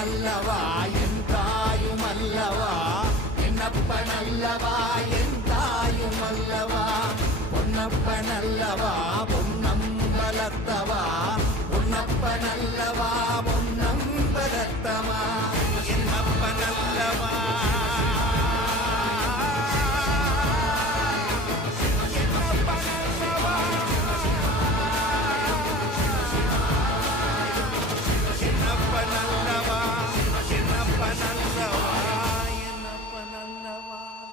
நல்லவா என் தாயும் அல்லவா என்னப்ப நல்லவா என் தாயும் அல்லவா பொன்னப்ப நல்லவா பொன்னம்பலத்தவா பொன்னப்ப நல்லவா பொன்னம்பலத்தமா என்னப்ப நல்லவா